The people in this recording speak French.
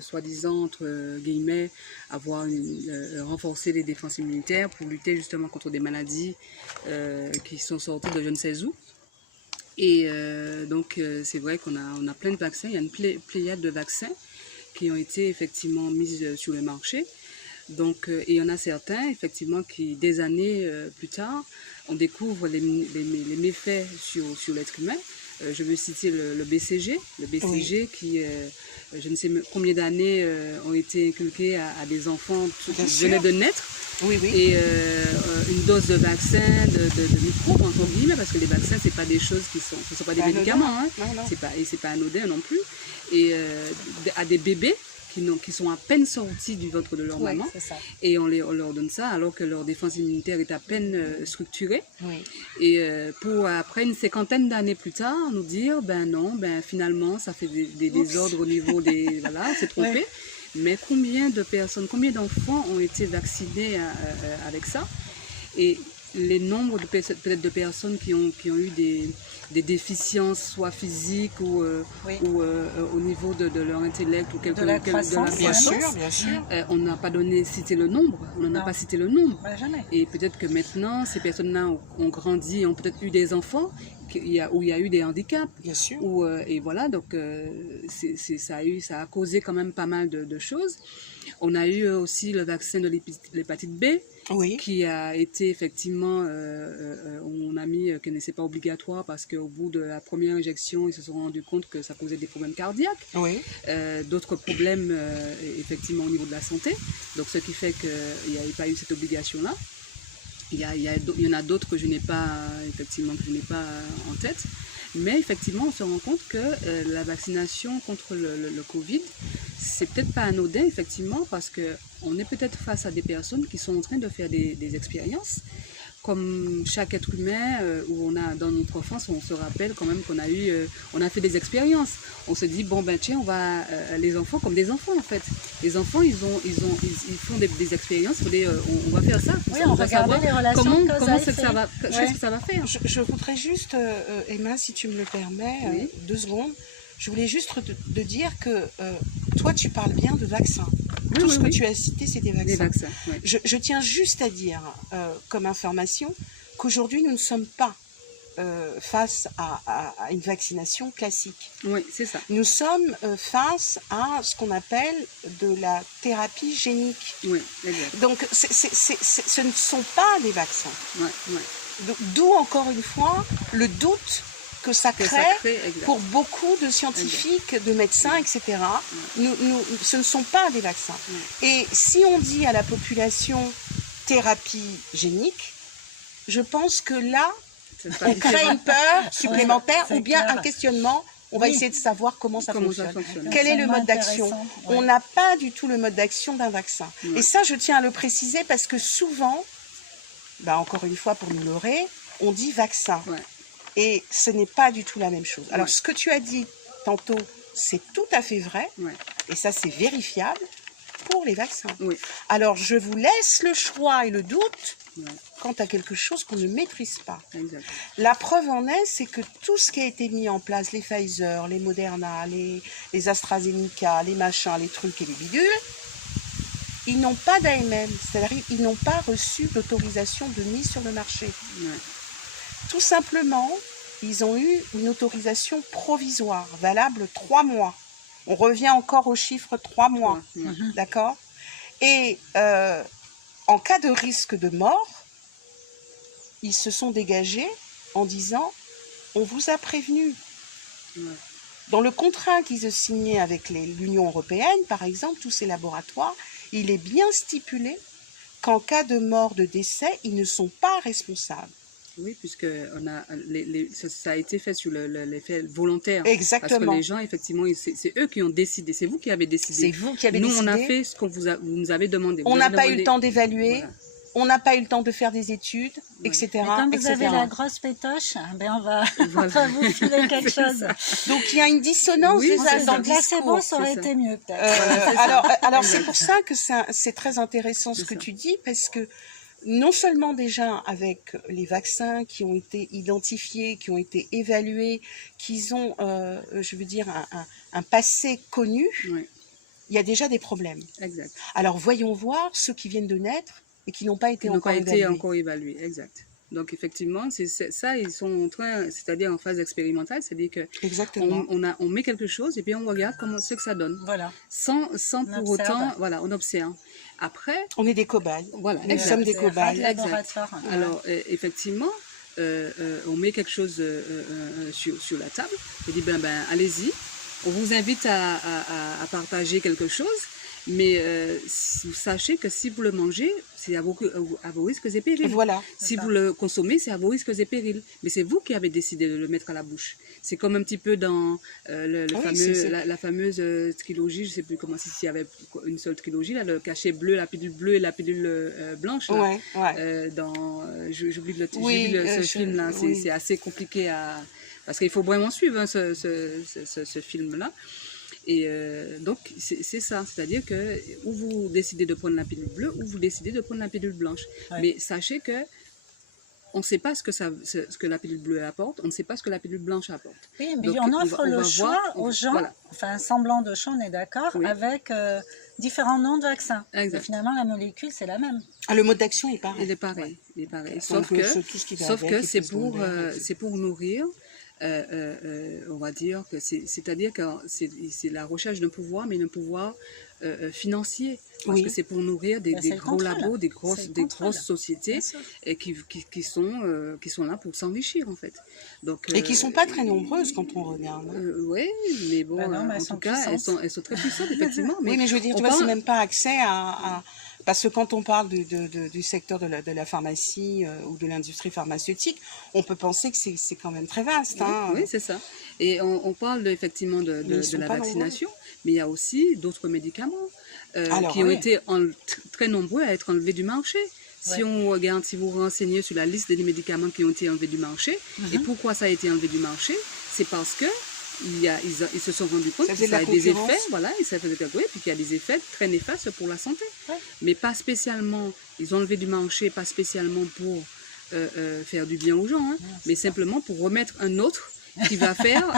soi-disant, entre guillemets, renforcer les défenses immunitaires pour lutter justement contre des maladies qui sont sorties de je ne sais où. Et donc, c'est vrai on a plein de vaccins. Il y a une pléiade de vaccins qui ont été effectivement mis sur le marché. Donc, et il y en a certains, effectivement, qui, des années plus tard, on découvre les méfaits sur l'être humain. Je veux citer le BCG. Le BCG oui. Qui, je ne sais combien d'années, ont été inculqués à des enfants qui venaient de naître. Oui, oui. Et une dose de vaccin, de microbes, entre guillemets, parce que les vaccins, ce pas des choses ce ne sont pas des médicaments. Hein. Non. C'est pas anodin non plus. Et à des bébés qui sont à peine sortis du ventre de leur maman. Et on leur donne ça alors que leur défense immunitaire est à peine structurée. Oui. Et pour après une cinquantaine d'années plus tard, nous dire, ben non, ben finalement, ça fait des désordres au niveau des... Voilà, on s'est trompé. Oui. Mais combien de personnes, combien d'enfants ont été vaccinés avec ça? Et les nombres peut-être de personnes qui ont eu des déficiences, soit physiques ou au niveau de leur intellect ou de la croissance, bien sûr. On n'a pas cité le nombre, on n'en a pas cité le nombre. Jamais. Et peut-être que maintenant, ces personnes-là ont grandi, ont peut-être eu des enfants où il y a eu des handicaps. Bien sûr. Et voilà, donc ça a causé quand même pas mal de choses. On a eu aussi le vaccin de l'hépatite B, oui. Qui a été effectivement, on a mis que ce n'est pas obligatoire parce qu'au bout de la première injection, ils se sont rendus compte que ça causait des problèmes cardiaques, oui. D'autres problèmes effectivement au niveau de la santé. Donc ce qui fait qu'il n'y avait pas eu cette obligation-là. Il y en a d'autres que je n'ai pas en tête. Mais effectivement, on se rend compte que la vaccination contre le Covid, c'est peut-être pas anodin, effectivement, parce qu'on est peut-être face à des personnes qui sont en train de faire des expériences. Comme chaque être humain, où on a dans notre enfance, on se rappelle quand même qu'on on a fait des expériences. On se dit, bon ben tiens, on va, les enfants comme des enfants en fait. Les enfants, ils font des expériences, on va faire ça. Oui, on va savoir les relations comment ça va faire. Je voudrais juste, Emma, si tu me le permets, oui. 2 secondes. Je voulais juste te dire que toi, tu parles bien de vaccins. Tout ce que tu as cité, c'est des vaccins. Des vaccins, oui. Je tiens juste à dire, comme information, qu'aujourd'hui, nous ne sommes pas face à une vaccination classique. Oui, c'est ça. Nous sommes face à ce qu'on appelle de la thérapie génique. Oui, exact. Donc, ce ne sont pas des vaccins. Oui, oui. D'où, encore une fois, le doute que ça crée pour beaucoup de scientifiques, de médecins, etc. Ce ne sont pas des vaccins. Et si on dit à la population thérapie génique, je pense que là, on crée une peur supplémentaire ou bien un questionnement. On va essayer de savoir comment ça fonctionne. Quel est le mode d'action? On n'a pas du tout le mode d'action d'un vaccin. Et ça, je tiens à le préciser parce que souvent, encore une fois pour nous leurrer, on dit vaccin. Et ce n'est pas du tout la même chose. Alors, ce que tu as dit tantôt, c'est tout à fait vrai. Et ça, c'est vérifiable pour les vaccins. Alors, je vous laisse le choix et le doute quant à quelque chose qu'on ne maîtrise pas. Exact. La preuve en est, c'est que tout ce qui a été mis en place, les Pfizer, les Moderna, les AstraZeneca, les machins, les trucs et les bidules, ils n'ont pas d'AMM. C'est-à-dire ils n'ont pas reçu d'autorisation de mise sur le marché. Tout simplement, ils ont eu une autorisation provisoire, valable 3 mois. On revient encore au chiffre 3 mois, d'accord? Et en cas de risque de mort, ils se sont dégagés en disant « on vous a prévenu ». Dans le contrat qu'ils ont signé avec l'Union européenne, par exemple, tous ces laboratoires, il est bien stipulé qu'en cas de mort, de décès, ils ne sont pas responsables. Oui, puisque ça a été fait sur l'effet volontaire. Exactement. Parce que les gens, effectivement, c'est eux qui ont décidé. C'est vous qui avez décidé. C'est vous qui avez décidé. Nous, on a fait ce que vous nous avez demandé. On n'a pas eu le temps d'évaluer. Voilà. On n'a pas eu le temps de faire des études, etc. Mais comme vous avez la grosse pétoche, on va vous filer quelque chose. Donc il y a une dissonance dans le discours. Ça aurait été mieux peut-être. Alors c'est pour ça que c'est très intéressant ce que tu dis, parce que non seulement déjà avec les vaccins qui ont été identifiés, qui ont été évalués, qu'ils ont, je veux dire, un passé connu, il y a déjà des problèmes. Exact. Alors voyons voir ceux qui viennent de naître et qui n'ont pas été encore évalués. Exact. Donc effectivement, c'est ça, ils sont en train, c'est-à-dire en phase expérimentale, c'est-à-dire que on met quelque chose et puis on regarde ce que ça donne. Voilà. Sans pour autant, voilà, on observe. Après, on est des cobayes. Voilà, nous sommes des cobayes. Alors effectivement, on met quelque chose sur la table et dit ben allez-y. On vous invite à partager quelque chose, mais sachez que si vous le mangez, c'est à vos risques et périls. Voilà. Si vous le consommez, c'est à vos risques et périls. Mais c'est vous qui avez décidé de le mettre à la bouche. C'est comme un petit peu dans la fameuse trilogie, je ne sais plus comment, s'il y avait une seule trilogie, là, le cachet bleu, la pilule bleue et la pilule blanche. Là, j'oublie ce film-là, c'est assez compliqué à... Parce qu'il faut vraiment suivre ce film-là. Et donc, c'est ça. C'est-à-dire que ou vous décidez de prendre la pilule bleue ou vous décidez de prendre la pilule blanche. Ouais. Mais sachez que on ne sait pas ce que la pilule bleue apporte, on ne sait pas ce que la pilule blanche apporte. Oui, mais donc, on offre le choix aux gens, enfin un semblant de choix, on est d'accord, avec différents noms de vaccins. Et finalement, la molécule, c'est la même. Ah, le mode d'action est pareil. Il est pareil. Sauf que c'est pour nourrir... on va dire que c'est-à-dire que c'est la recherche d'un pouvoir, mais d'un pouvoir financier, parce que c'est pour nourrir des gros labos, des grosses sociétés et qui sont là pour s'enrichir en fait. Donc, et qui ne sont pas très nombreuses quand on regarde. Oui, mais bon, en tout cas, elles sont très puissantes effectivement. Mais, oui, mais je veux dire, tu vois, c'est même pas accès à parce que quand on parle du secteur de la pharmacie ou de l'industrie pharmaceutique, on peut penser que c'est quand même très vaste. Hein. Oui, c'est ça. Et on parle effectivement de la vaccination, mais il y a aussi d'autres médicaments qui ont été très nombreux à être enlevés du marché. Si on regarde, si vous renseignez sur la liste des médicaments qui ont été enlevés du marché, et pourquoi ça a été enlevé du marché, c'est parce que ils se sont rendus compte que ça a des effets, puis qu'il y a des effets très néfastes pour la santé. Mais pas spécialement, ils ont enlevé du marché, pas spécialement pour faire du bien aux gens, mais simplement pour remettre un autre qui va faire